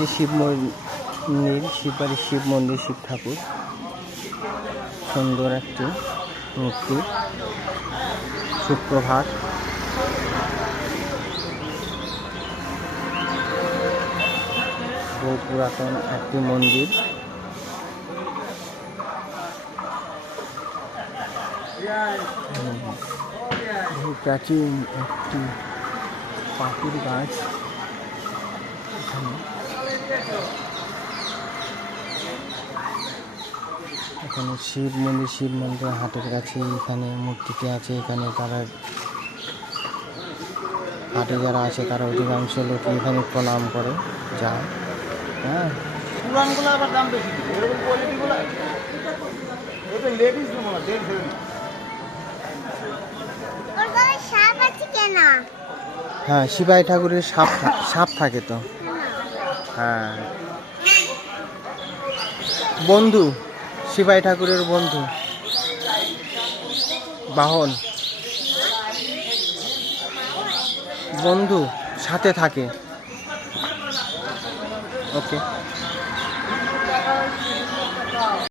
হচ্ছে শিব মন্দির, শিববাড়ির শিব মন্দির, শিব ঠাকুর। সুন্দর একটি মূর্তি। সুপ্রভাত। বহু পুরাতন একটি মন্দির। বহু প্রাচীন একটি পাকুড় গাছ। এখানে শিব মন্দির, শিব মন্দিরের হাটের কাছে এখানে মূর্তিটি আছে। এখানে তারা হাটে যারা আছে তারা অধিকাংশ লোক এখানে প্রণাম করে যায়। হ্যাঁ, পুরানগুলো আবার দাম বেশি, এরকম কোয়ালিটিগুলো এটা লেডিস নেবো না, জেন্টস নেবো। হ্যাঁ, শিবাই ঠাকুরের সাপ থাকে তো। হ্যাঁ, বন্ধু, শিবাই ঠাকুরের বন্ধু, বাহন, বন্ধু সাথে থাকে। ওকে।